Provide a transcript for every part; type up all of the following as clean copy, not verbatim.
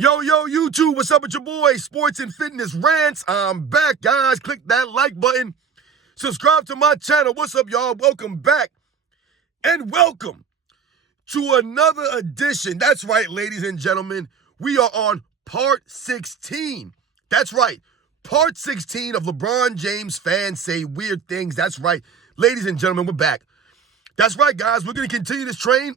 Yo, YouTube, what's up with your boy? Sports and Fitness Rants. I'm back, guys. Click that like button. Subscribe to my channel. What's up, y'all? Welcome back. And welcome to another edition. That's right, ladies and gentlemen. We are on part 16. That's right. Part 16 of LeBron James fans say weird things. That's right. Ladies and gentlemen, we're back. That's right, guys. We're going to continue this train.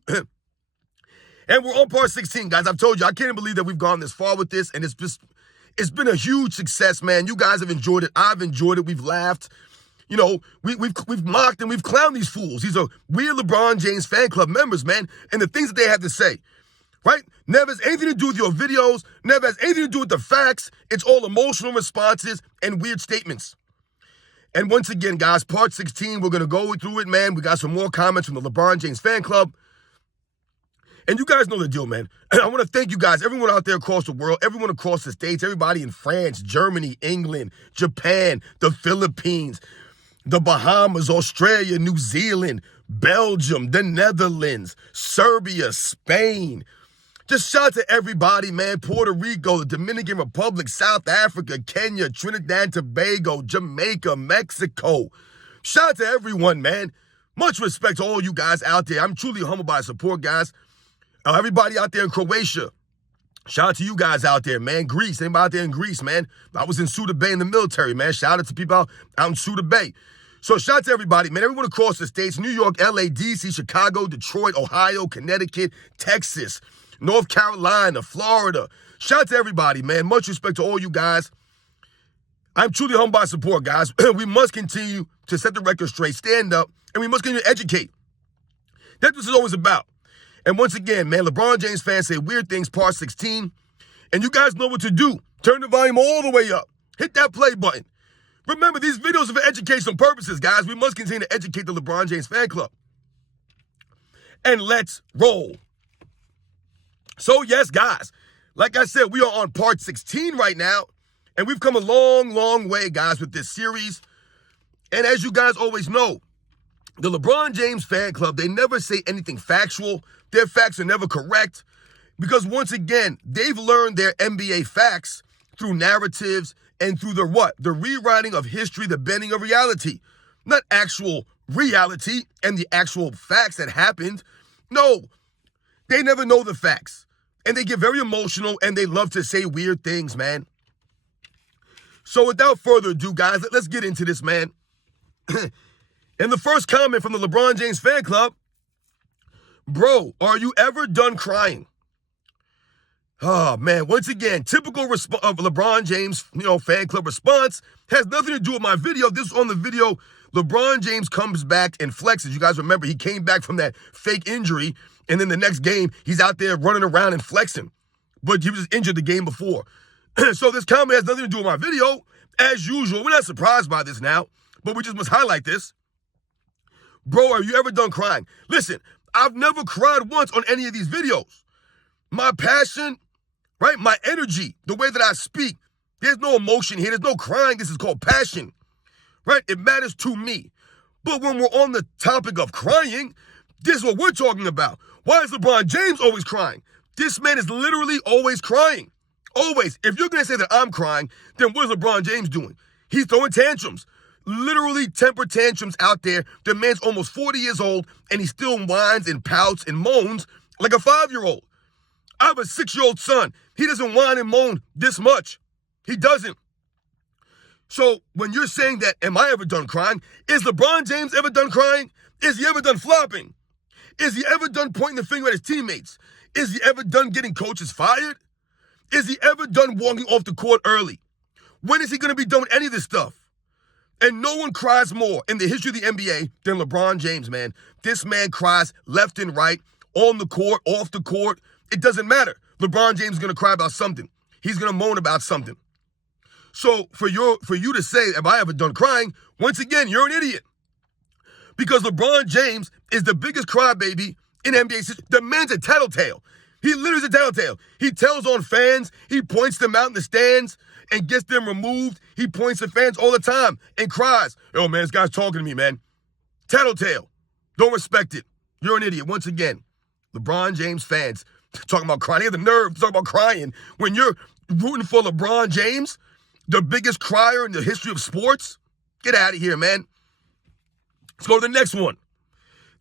And we're on part 16, guys. I've told you, I can't believe that we've gone this far with this, and it's been a huge success, man. You guys have enjoyed it. I've enjoyed it. We've laughed. You know, we've mocked and we've clowned these fools. These are weird LeBron James fan club members, man, and the things that they have to say, right? Never has anything to do with your videos. Never has anything to do with the facts. It's all emotional responses and weird statements. And once again, guys, part 16, we're going to go through it, man. We got some more comments from the LeBron James fan club. And you guys know the deal, man. And I want to thank you guys, everyone out there across the world, everyone across the States, everybody in France, Germany, England, Japan, the Philippines, the Bahamas, Australia, New Zealand, Belgium, the Netherlands, Serbia, Spain. Just shout out to everybody, man. Puerto Rico, the Dominican Republic, South Africa, Kenya, Trinidad and Tobago, Jamaica, Mexico. Shout out to everyone, man. Much respect to all you guys out there. I'm truly humbled by the support, guys. Everybody out there in Croatia, shout out to you guys out there, man. Greece, anybody out there in Greece, man? I was in Suda Bay in the military, man. Shout out to people out in Suda Bay. So shout out to everybody, man. Everyone across the states, New York, LA, DC, Chicago, Detroit, Ohio, Connecticut, Texas, North Carolina, Florida. Shout out to everybody, man. Much respect to all you guys. I'm truly humbled by support, guys. We must continue to set the record straight, stand up, and we must continue to educate. That's what it's always about. And once again, man, LeBron James fans say weird things, part 16. And you guys know what to do. Turn the volume all the way up. Hit that play button. Remember, these videos are for educational purposes, guys. We must continue to educate the LeBron James fan club. And let's roll. So, yes, guys, like I said, we are on part 16 right now. And we've come a long, long way, guys, with this series. And as you guys always know, the LeBron James fan club, they never say anything factual. Their facts are never correct because, once again, they've learned their NBA facts through narratives and through the rewriting of history, the bending of reality. Not actual reality and the actual facts that happened. No, they never know the facts. And they get very emotional and they love to say weird things, man. So without further ado, guys, let's get into this, man. And the first comment from the LeBron James fan club, bro, are you ever done crying? Oh, man, once again, typical of LeBron James, fan club response has nothing to do with my video. This is on the video. LeBron James comes back and flexes. You guys remember, he came back from that fake injury, and then the next game, he's out there running around and flexing. But he was injured the game before. So this comment has nothing to do with my video. As usual, we're not surprised by this now, but we just must highlight this. Bro, are you ever done crying? Listen, I've never cried once on any of these videos. My passion, right? My energy, the way that I speak, there's no emotion here. There's no crying. This is called passion, right? It matters to me. But when we're on the topic of crying, this is what we're talking about. Why is LeBron James always crying? This man is literally always crying. Always. If you're going to say that I'm crying, then what is LeBron James doing? He's throwing tantrums. Literally temper tantrums out there. The man's almost 40 years old, and he still whines and pouts and moans like a 5-year-old. I have a 6-year-old son. He doesn't whine and moan this much. He doesn't. So when you're saying that, am I ever done crying? Is LeBron James ever done crying? Is he ever done flopping? Is he ever done pointing the finger at his teammates? Is he ever done getting coaches fired? Is he ever done walking off the court early? When is he going to be done with any of this stuff? And no one cries more in the history of the NBA than LeBron James, man. This man cries left and right, on the court, off the court. It doesn't matter. LeBron James is going to cry about something. He's going to moan about something. So for you to say, have I ever done crying? Once again, you're an idiot. Because LeBron James is the biggest crybaby in NBA history. The man's a tattletale. He literally is a tattletale. He tells on fans. He points them out in the stands and gets them removed. He points at fans all the time and cries. Yo, man, this guy's talking to me, man. Tattletale. Don't respect it. You're an idiot. Once again, LeBron James fans, Talking about crying. They have the nerve to talk about crying when you're rooting for LeBron James, the biggest crier in the history of sports. Get out of here, man. Let's go to the next one.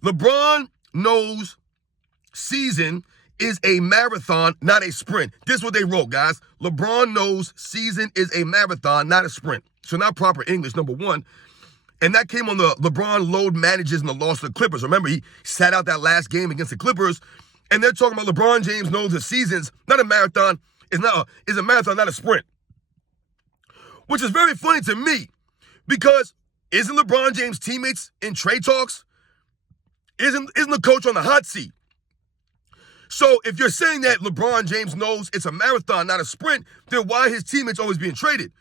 LeBron knows season is a marathon, not a sprint. This is what they wrote, guys. LeBron knows season is a marathon, not a sprint. So not proper English, number one. And that came on the LeBron load manages in the loss to the Clippers. Remember, he sat out that last game against the Clippers. And they're talking about LeBron James knows the season's not a marathon. It's a marathon, not a sprint. Which is very funny to me because isn't LeBron James' teammates in trade talks? Isn't the coach on the hot seat? So if you're saying that LeBron James knows it's a marathon, not a sprint, then why his teammates always being traded?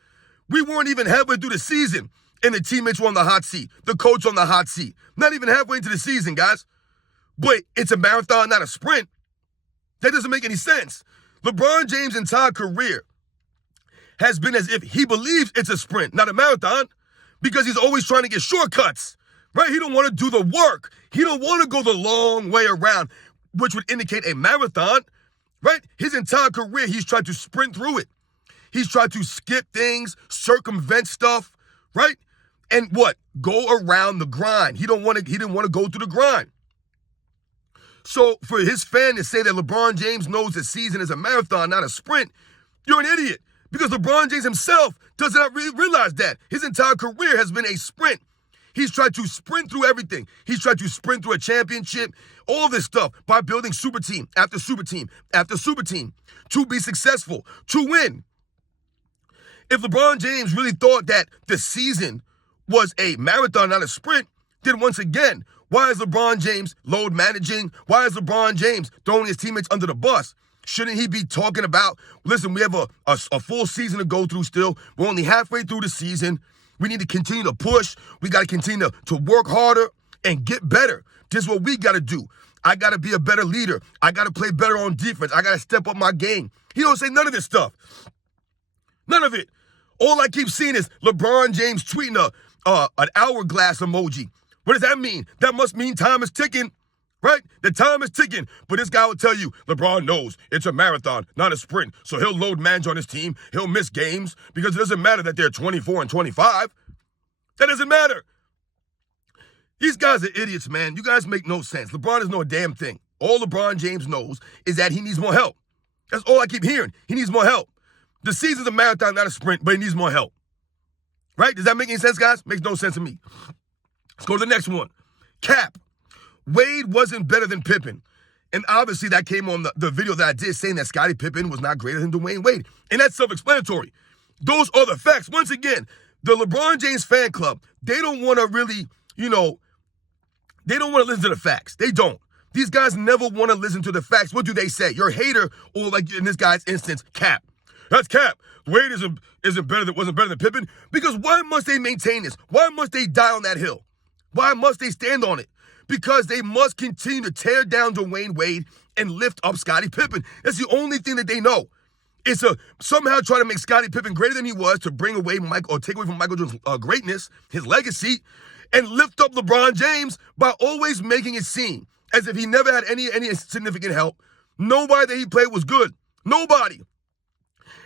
We weren't even halfway through the season, and the teammates were on the hot seat. The coach on the hot seat. Not even halfway into the season, guys. But it's a marathon, not a sprint. That doesn't make any sense. LeBron James' entire career has been as if he believes it's a sprint, not a marathon, because he's always trying to get shortcuts, right? He don't want to do the work. He don't want to go the long way around, which would indicate a marathon, right? His entire career, he's tried to sprint through it. He's tried to skip things, circumvent stuff, right? And what? Go around the grind. He didn't want to go through the grind. So for his fan to say that LeBron James knows the season is a marathon, not a sprint, you're an idiot. Because LeBron James himself does not really realize that. His entire career has been a sprint. He's tried to sprint through everything. He's tried to sprint through a championship, all this stuff, by building super team after super team after super team to be successful, to win. If LeBron James really thought that the season was a marathon, not a sprint, then once again, why is LeBron James load managing? Why is LeBron James throwing his teammates under the bus? Shouldn't he be talking about, listen, we have a full season to go through still. We're only halfway through the season. We need to continue to push. We got to continue to work harder and get better. This is what we got to do. I got to be a better leader. I got to play better on defense. I got to step up my game. He don't say none of this stuff. None of it. All I keep seeing is LeBron James tweeting an hourglass emoji. What does that mean? That must mean time is ticking, right? The time is ticking. But this guy will tell you, LeBron knows it's a marathon, not a sprint. So he'll load manage on his team. He'll miss games because it doesn't matter that they're 24 and 25. That doesn't matter. These guys are idiots, man. You guys make no sense. LeBron doesn't know a damn thing. All LeBron James knows is that he needs more help. That's all I keep hearing. He needs more help. The season's a marathon, not a sprint, but he needs more help. Right? Does that make any sense, guys? Makes no sense to me. Let's go to the next one. Cap. Wade wasn't better than Pippen. And obviously that came on the video that I did saying that Scottie Pippen was not greater than Dwayne Wade. And that's self-explanatory. Those are the facts. Once again, the LeBron James fan club, they don't want to really, they don't want to listen to the facts. They don't. These guys never want to listen to the facts. What do they say? You're a hater, or like in this guy's instance, Cap. That's Cap. Wade wasn't better than Pippen. Because why must they maintain this? Why must they die on that hill? Why must they stand on it? Because they must continue to tear down Dwayne Wade and lift up Scottie Pippen. That's the only thing that they know. It's to somehow try to make Scottie Pippen greater than he was, to bring away take away from Michael Jordan's greatness, his legacy, and lift up LeBron James by always making it seem as if he never had any significant help. Nobody that he played was good. Nobody.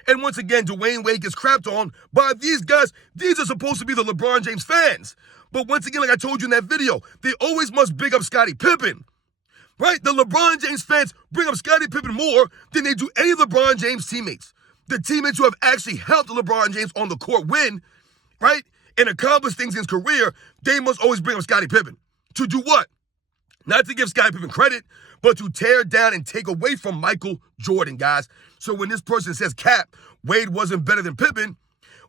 And once again, Dwayne Wade gets crapped on by these guys. These are supposed to be the LeBron James fans. But once again, like I told you in that video, they always must big up Scottie Pippen. Right? The LeBron James fans bring up Scottie Pippen more than they do any of LeBron James teammates. The teammates who have actually helped LeBron James on the court win, right, and accomplish things in his career, they must always bring up Scottie Pippen. To do what? Not to give Scottie Pippen credit, but to tear down and take away from Michael Jordan, guys. So when this person says, Cap, Wade wasn't better than Pippen,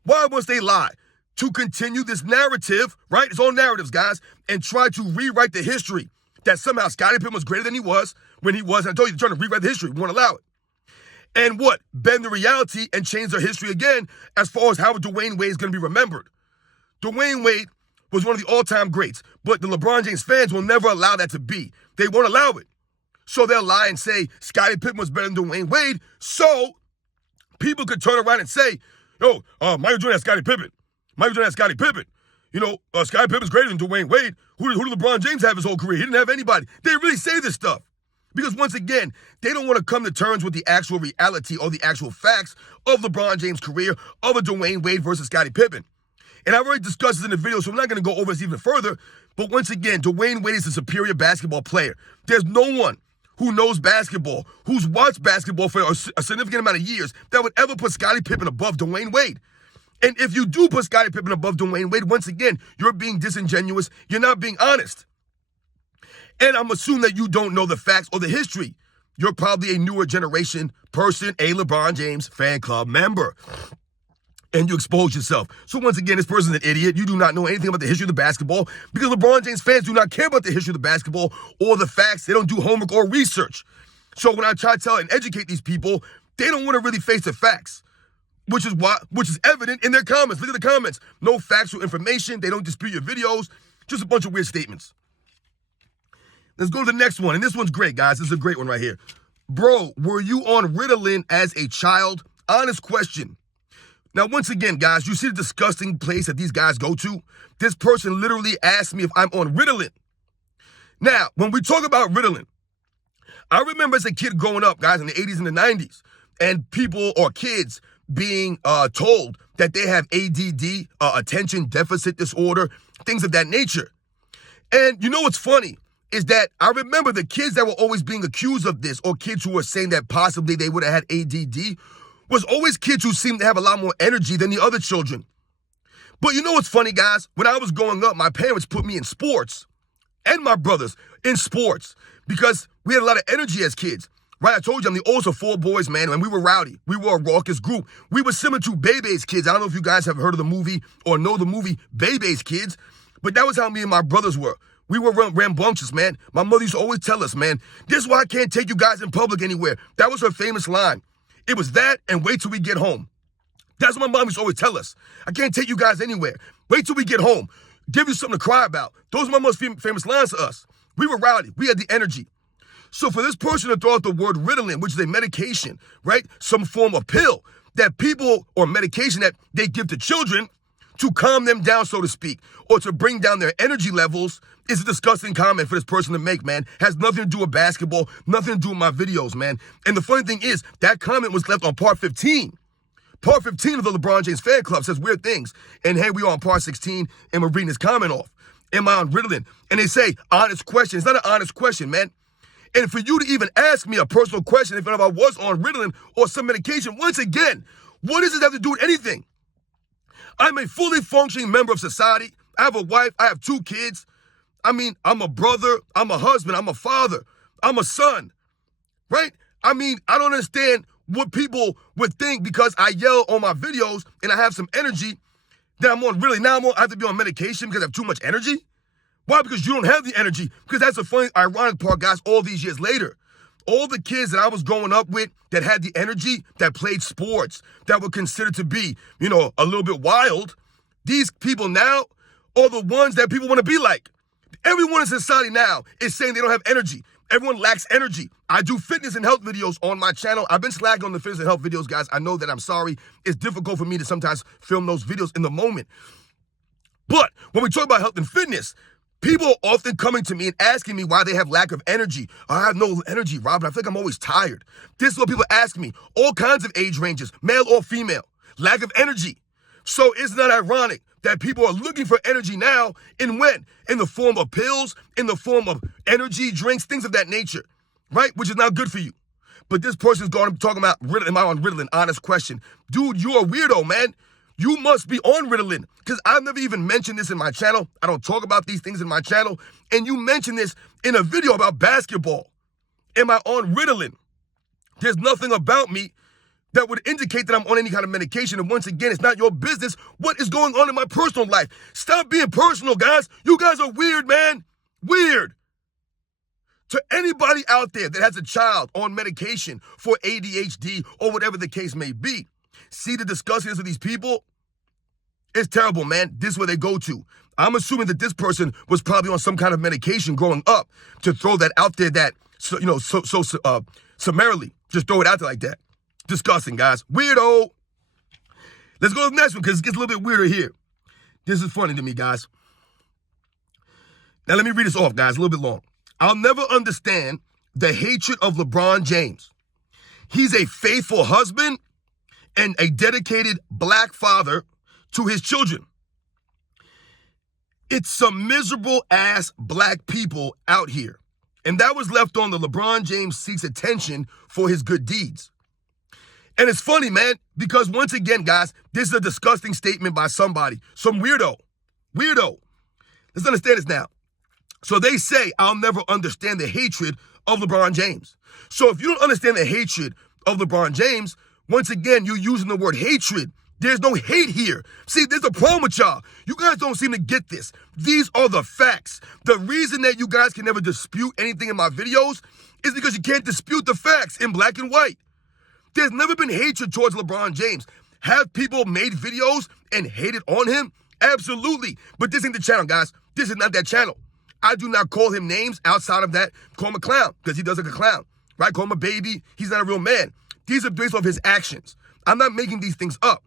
why must they lie? To continue this narrative, right? It's all narratives, guys, and try to rewrite the history that somehow Scottie Pippen was greater than he was when he was. And I told you, they're trying to rewrite the history. We won't allow it. And what? Bend the reality and change their history again as far as how Dwayne Wade is going to be remembered. Dwayne Wade was one of the all-time greats, but the LeBron James fans will never allow that to be. They won't allow it. So they'll lie and say Scottie Pippen was better than Dwayne Wade, so people could turn around and say, Michael Jordan had Scottie Pippen. Michael Jordan had Scottie Pippen. Scottie Pippen's greater than Dwayne Wade. Who did LeBron James have his whole career? He didn't have anybody. They really say this stuff Because once again, they don't want to come to terms with the actual reality or the actual facts of LeBron James' career, of a Dwayne Wade versus Scottie Pippen. And I've already discussed this in the video, so I'm not going to go over this even further. But once again, Dwayne Wade is a superior basketball player. There's no one who knows basketball, who's watched basketball for a significant amount of years, that would ever put Scottie Pippen above Dwayne Wade. And if you do put Scottie Pippen above Dwayne Wade, once again, you're being disingenuous. You're not being honest. And I'm assuming that you don't know the facts or the history. You're probably a newer generation person, a LeBron James fan club member. And you expose yourself. So once again, this person's an idiot. You do not know anything about the history of the basketball because LeBron James fans do not care about the history of the basketball or the facts. They don't do homework or research. So when I try to tell and educate these people, they don't want to really face the facts, which is evident in their comments. Look at the comments. No factual information. They don't dispute your videos. Just a bunch of weird statements. Let's go to the next one. And this one's great, guys. This is a great one right here. Bro, were you on Ritalin as a child? Honest question. Now, once again, guys, you see the disgusting place that these guys go to? This person literally asked me if I'm on Ritalin. Now, when we talk about Ritalin, I remember as a kid growing up, guys, in the 80s and the 90s, and people or kids being told that they have ADD, attention deficit disorder, things of that nature. And you know what's funny is that I remember the kids that were always being accused of this, or kids who were saying that possibly they would have had ADD, was always kids who seemed to have a lot more energy than the other children. But you know what's funny, guys? When I was growing up, my parents put me in sports, and my brothers in sports, because we had a lot of energy as kids. Right, I told you I'm the oldest of 4 boys, man, and we were rowdy. We were a raucous group. We were similar to Bebe's Kids. I don't know if you guys have heard of the movie or know the movie Bebe's Kids, but that was how me and my brothers were. We were rambunctious, man. My mother used to always tell us, man, this is why I can't take you guys in public anywhere. That was her famous line. It was that and wait till we get home. That's what my mom used to always tell us. I can't take you guys anywhere. Wait till we get home. Give you something to cry about. Those are my most famous lines to us. We were rowdy. We had the energy. So for this person to throw out the word Ritalin, which is a medication, right? Some form of pill that people, or medication that they give to children to calm them down, so to speak, or to bring down their energy levels, is a disgusting comment for this person to make, man. Has nothing to do with basketball, nothing to do with my videos, man. And the funny thing is, that comment was left on part 15. Part 15 of the LeBron James fan club says weird things. And hey, we on part 16, and we're reading this comment off. Am I on Ritalin? And they say, honest question. It's not an honest question, man. And for you to even ask me a personal question if I was on Ritalin or some medication, once again, what does this have to do with anything? I'm a fully functioning member of society. I have a wife. I have 2 kids. I mean, I'm a brother. I'm a husband. I'm a father. I'm a son, right? I mean, I don't understand what people would think because I yell on my videos and I have some energy that I'm on Ritalin. Now I have to be on medication because I have too much energy? Why? Because you don't have the energy. Because that's the funny, ironic part, guys, all these years later. All the kids that I was growing up with that had the energy, that played sports, that were considered to be, a little bit wild, these people now are the ones that people want to be like. Everyone in society now is saying they don't have energy. Everyone lacks energy. I do fitness and health videos on my channel. I've been slacking on the fitness and health videos, guys. I know that. I'm sorry. It's difficult for me to sometimes film those videos in the moment. But when we talk about health and fitness, people are often coming to me and asking me why they have lack of energy. I have no energy, Robert. I feel like I'm always tired. This is what people ask me. All kinds of age ranges, male or female. Lack of energy. So isn't that ironic that people are looking for energy now in when? In the form of pills, in the form of energy drinks, things of that nature, right? Which is not good for you. But this person's talking about Ritalin. Am I on Ritalin? Honest question. Dude, you're a weirdo, man. You must be on Ritalin because I've never even mentioned this in my channel. I don't talk about these things in my channel. And you mentioned this in a video about basketball. Am I on Ritalin? There's nothing about me that would indicate that I'm on any kind of medication. And once again, it's not your business what is going on in my personal life. Stop being personal, guys. You guys are weird, man. Weird. To anybody out there that has a child on medication for ADHD or whatever the case may be, see the disgustingness of these people? It's terrible, man. This is where they go to. I'm assuming that this person was probably on some kind of medication growing up to throw that out there that, summarily, just throw it out there like that. Disgusting, guys. Weirdo. Let's go to the next one because it gets a little bit weirder here. This is funny to me, guys. Now, let me read this off, guys, a little bit long. I'll never understand the hatred of LeBron James. He's a faithful husband and a dedicated black father to his children. It's some miserable ass black people out here. And that was left on the LeBron James seeks attention for his good deeds. And it's funny, man, because once again, guys, this is a disgusting statement by somebody, some weirdo. Let's understand this now. So they say, I'll never understand the hatred of LeBron James. So if you don't understand the hatred of LeBron James, once again, you're using the word hatred. There's no hate here. See, there's a problem with y'all. You guys don't seem to get this. These are the facts. The reason that you guys can never dispute anything in my videos is because you can't dispute the facts in black and white. There's never been hatred towards LeBron James. Have people made videos and hated on him? Absolutely. But this ain't the channel, guys. This is not that channel. I do not call him names outside of that. Call him a clown because he does like a clown, right? Call him a baby. He's not a real man. These are based off his actions. I'm not making these things up,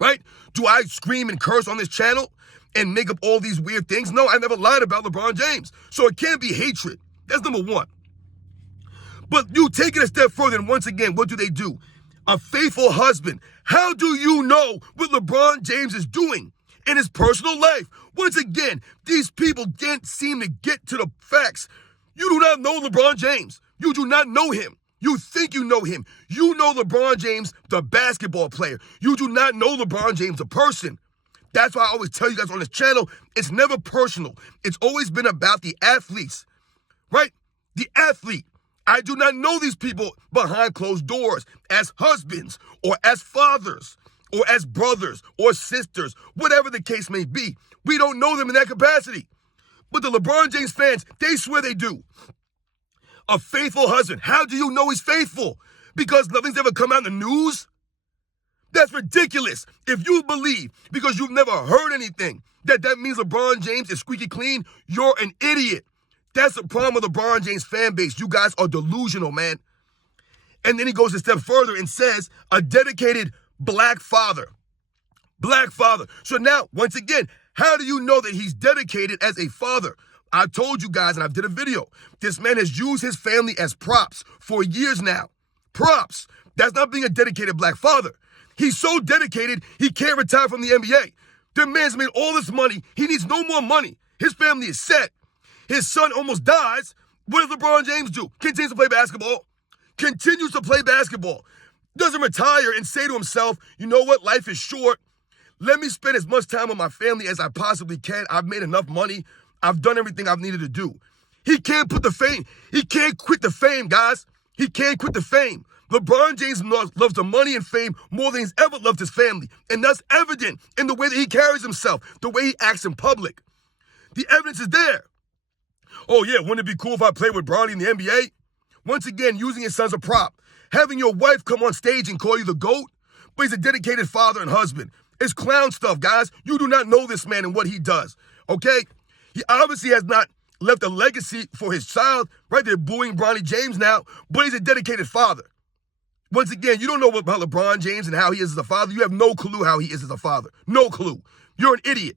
right? Do I scream and curse on this channel and make up all these weird things? No, I never lied about LeBron James. So it can't be hatred. That's number one. But you take it a step further, and once again, what do? A faithful husband. How do you know what LeBron James is doing in his personal life? Once again, these people can't seem to get to the facts. You do not know LeBron James. You do not know him. You think you know him. You know LeBron James, the basketball player. You do not know LeBron James, the person. That's why I always tell you guys on this channel, it's never personal. It's always been about the athletes, right? The athlete. I do not know these people behind closed doors as husbands or as fathers or as brothers or sisters, whatever the case may be. We don't know them in that capacity. But the LeBron James fans, they swear they do. A faithful husband. How do you know he's faithful? Because nothing's ever come out in the news? That's ridiculous. If you believe, because you've never heard anything, that means LeBron James is squeaky clean, you're an idiot. That's the problem with LeBron James fan base. You guys are delusional, man. And then he goes a step further and says, a dedicated black father. Black father. So now, once again, how do you know that he's dedicated as a father? I told you guys, and I did a video. This man has used his family as props for years now. Props. That's not being a dedicated black father. He's so dedicated, he can't retire from the NBA. The man's made all this money. He needs no more money. His family is set. His son almost dies. What does LeBron James do? Continues to play basketball. Continues to play basketball. Doesn't retire and say to himself, you know what? Life is short. Let me spend as much time with my family as I possibly can. I've made enough money. I've done everything I've needed to do. He can't put the fame. He can't quit the fame, guys. He can't quit the fame. LeBron James loves the money and fame more than he's ever loved his family. And that's evident in the way that he carries himself, the way he acts in public. The evidence is there. Oh, yeah, wouldn't it be cool if I played with Bronny in the NBA? Once again, using his son as a prop. Having your wife come on stage and call you the GOAT, but he's a dedicated father and husband. It's clown stuff, guys. You do not know this man and what he does, okay? He obviously has not left a legacy for his child, right? They're booing Bronny James now, but he's a dedicated father. Once again, you don't know about LeBron James and how he is as a father. You have no clue how he is as a father. No clue. You're an idiot.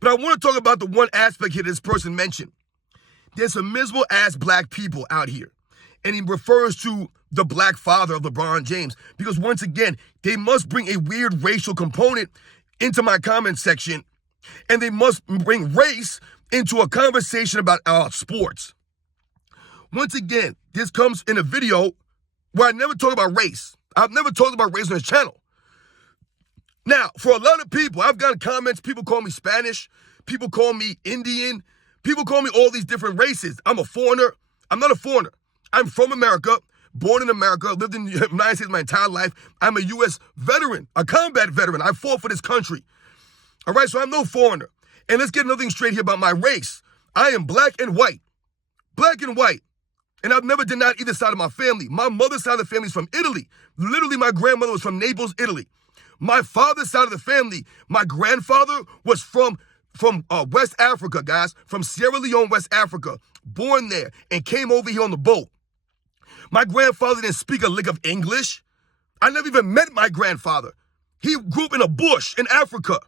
But I want to talk about the one aspect here this person mentioned. There's some miserable ass black people out here. And he refers to the black father of LeBron James. Because once again, they must bring a weird racial component into my comment section. And they must bring race into a conversation about sports. Once again, this comes in a video where I never talk about race. I've never talked about race on this channel. Now, for a lot of people, I've gotten comments, people call me Spanish, people call me Indian, people call me all these different races. I'm a foreigner. I'm not a foreigner. I'm from America, born in America, lived in the United States my entire life. I'm a U.S. veteran, a combat veteran. I fought for this country. All right, so I'm no foreigner. And let's get another thing straight here about my race. I am black and white. Black and white. And I've never denied either side of my family. My mother's side of the family is from Italy. Literally, my grandmother was from Naples, Italy. My father's side of the family, my grandfather was from West Africa, guys, from Sierra Leone, West Africa, born there and came over here on the boat. My grandfather didn't speak a lick of English. I never even met my grandfather. He grew up in a bush in Africa.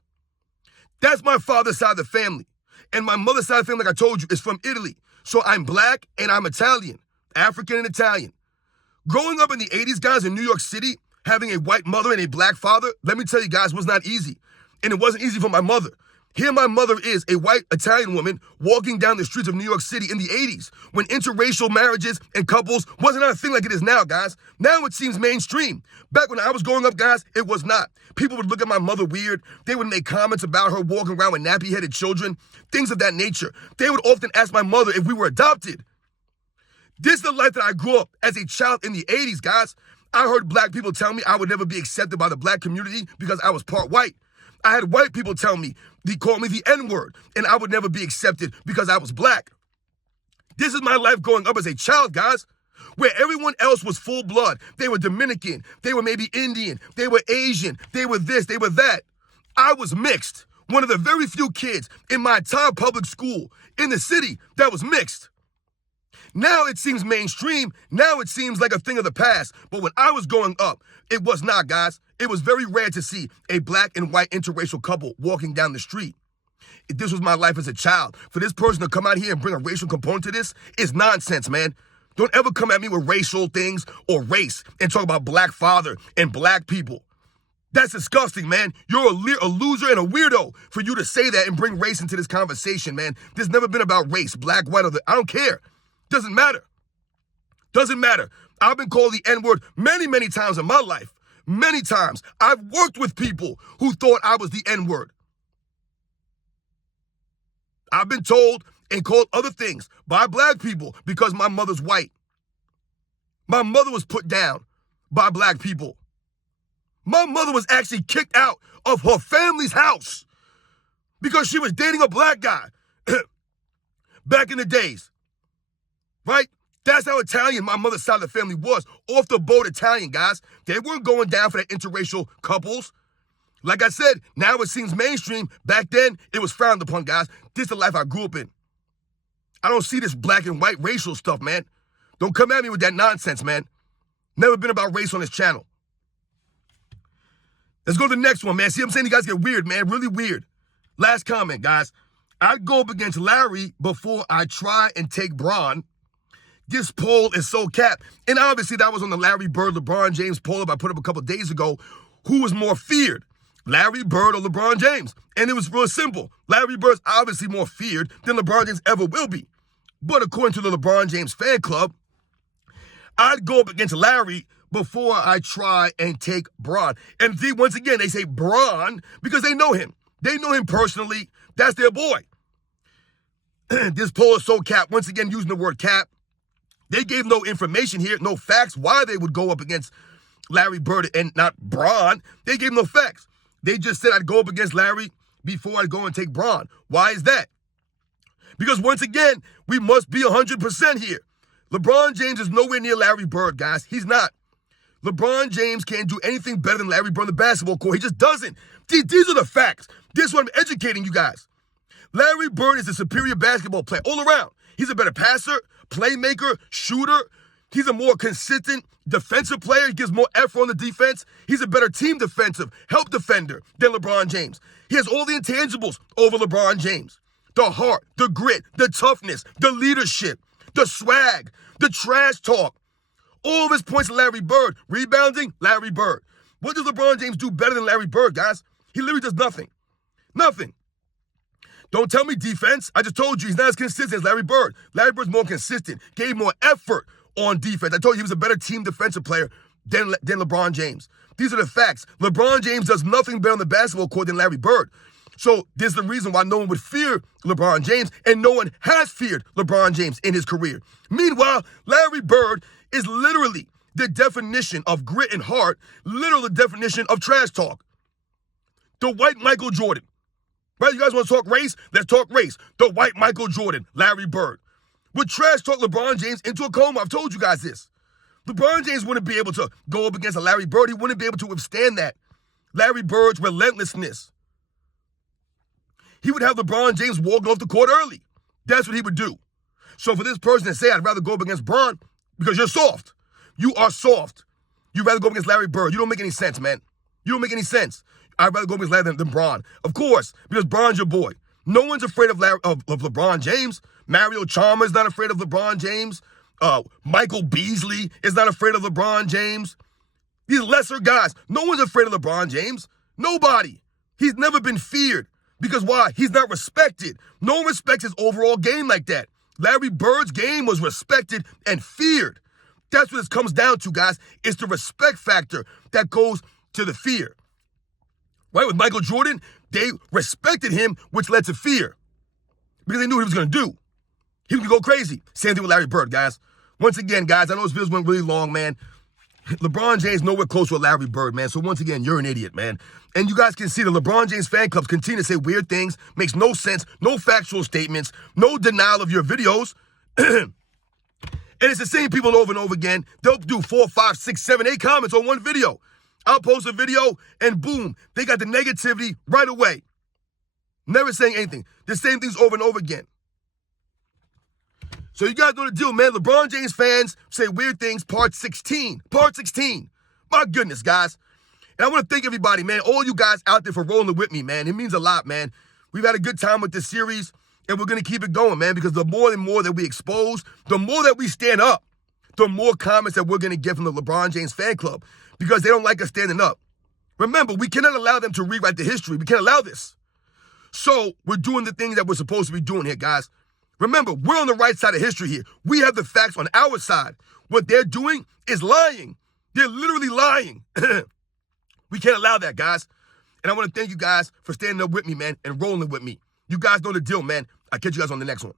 That's my father's side of the family. And my mother's side of the family, like I told you, is from Italy. So I'm black and I'm Italian, African and Italian. Growing up in the 80s, guys, in New York City, having a white mother and a black father, let me tell you guys, was not easy. And it wasn't easy for my mother. Here my mother is, a white Italian woman, walking down the streets of New York City in the 80s, when interracial marriages and couples wasn't a thing like it is now, guys. Now it seems mainstream. Back when I was growing up, guys, it was not. People would look at my mother weird. They would make comments about her walking around with nappy-headed children, things of that nature. They would often ask my mother if we were adopted. This is the life that I grew up as a child in the 80s, guys. I heard black people tell me I would never be accepted by the black community because I was part white. I had white people tell me, they called me the N-word, and I would never be accepted because I was black. This is my life growing up as a child, guys, where everyone else was full blood. They were Dominican, they were maybe Indian, they were Asian, they were this, they were that. I was mixed. One of the very few kids in my entire public school in the city that was mixed. Now it seems mainstream. Now it seems like a thing of the past. But when I was growing up, it was not, guys. It was very rare to see a black and white interracial couple walking down the street. This was my life as a child. For this person to come out here and bring a racial component to this is nonsense, man. Don't ever come at me with racial things or race and talk about black father and black people. That's disgusting, man. You're a loser and a weirdo for you to say that and bring race into this conversation, man. This never been about race, black, white, or I don't care. Doesn't matter. Doesn't matter. I've been called the N-word many, many times in my life. Many times. I've worked with people who thought I was the N-word. I've been told and called other things by black people because my mother's white. My mother was put down by black people. My mother was actually kicked out of her family's house because she was dating a black guy back in the days. Right? That's how Italian my mother's side of the family was. Off the boat Italian, guys. They weren't going down for that interracial couples. Like I said, now it seems mainstream. Back then, it was frowned upon, guys. This is the life I grew up in. I don't see this black and white racial stuff, man. Don't come at me with that nonsense, man. Never been about race on this channel. Let's go to the next one, man. See what I'm saying? You guys get weird, man. Really weird. Last comment, guys. I'd go up against Larry before I try and take Bron. This poll is so capped. And obviously that was on the Larry Bird, LeBron James poll I put up a couple days ago. Who was more feared, Larry Bird or LeBron James? And it was real simple. Larry Bird's obviously more feared than LeBron James ever will be. But according to the LeBron James fan club, I'd go up against Larry before I try and take Bron. And once again, they say Bron because they know him. They know him personally. That's their boy. This poll is so capped. Once again, using the word cap. They gave no information here, no facts why they would go up against Larry Bird and not Bron. They gave no facts. They just said I'd go up against Larry before I go and take Bron. Why is that? Because once again, we must be 100% here. LeBron James is nowhere near Larry Bird, guys. He's not. LeBron James can't do anything better than Larry Bird on the basketball court. He just doesn't. These are the facts. This is what I'm educating you guys. Larry Bird is a superior basketball player all around. He's a better passer, playmaker, shooter. He's a more consistent defensive player. He gives more effort on the defense. He's a better team defensive, help defender than LeBron James. He has all the intangibles over LeBron James. The heart, the grit, the toughness, the leadership, the swag, the trash talk. All of his points to Larry Bird. Rebounding, Larry Bird. What does LeBron James do better than Larry Bird, guys? He literally does nothing. Nothing. Don't tell me defense. I just told you he's not as consistent as Larry Bird. Larry Bird's more consistent, gave more effort on defense. I told you he was a better team defensive player than LeBron James. These are the facts. LeBron James does nothing better on the basketball court than Larry Bird. So there's the reason why no one would fear LeBron James, and no one has feared LeBron James in his career. Meanwhile, Larry Bird is literally the definition of grit and heart, literally the definition of trash talk. The white Michael Jordan. Right? You guys want to talk race? Let's talk race. The white Michael Jordan, Larry Bird. Would trash talk LeBron James into a coma? I've told you guys this. LeBron James wouldn't be able to go up against a Larry Bird. He wouldn't be able to withstand that. Larry Bird's relentlessness. He would have LeBron James walking off the court early. That's what he would do. So for this person to say, I'd rather go up against Bron, because you're soft. You are soft. You'd rather go up against Larry Bird. You don't make any sense, man. You don't make any sense. I'd rather go up against Larry than Bron. Of course, because Bron's your boy. No one's afraid of LeBron James. Mario Chalmers not afraid of LeBron James. Michael Beasley is not afraid of LeBron James. These lesser guys, no one's afraid of LeBron James. Nobody. He's never been feared. Because why? He's not respected. No one respects his overall game like that. Larry Bird's game was respected and feared. That's what it comes down to, guys. It's the respect factor that goes to the fear. Right? With Michael Jordan, they respected him, which led to fear. Because they knew what he was going to do. He was going to go crazy. Same thing with Larry Bird, guys. Once again, guys, I know this video went really long, man. LeBron James nowhere close with Larry Bird, man. So once again, you're an idiot, man. And you guys can see the LeBron James fan clubs continue to say weird things, makes no sense, no factual statements, no denial of your videos. And it's the same people over and over again. They'll do 4, 5, 6, 7, 8 comments on one video. I'll post a video and boom, they got the negativity right away. Never saying anything. The same things over and over again. So you guys know the deal, man. LeBron James fans say weird things, part 16. Part 16. My goodness, guys. And I want to thank everybody, man. All you guys out there for rolling with me, man. It means a lot, man. We've had a good time with this series, and we're going to keep it going, man, because the more and more that we expose, the more that we stand up, the more comments that we're going to get from the LeBron James fan club because they don't like us standing up. Remember, we cannot allow them to rewrite the history. We can't allow this. So we're doing the things that we're supposed to be doing here, guys. Remember, we're on the right side of history here. We have the facts on our side. What they're doing is lying. They're literally lying. We can't allow that, guys. And I want to thank you guys for standing up with me, man, and rolling with me. You guys know the deal, man. I'll catch you guys on the next one.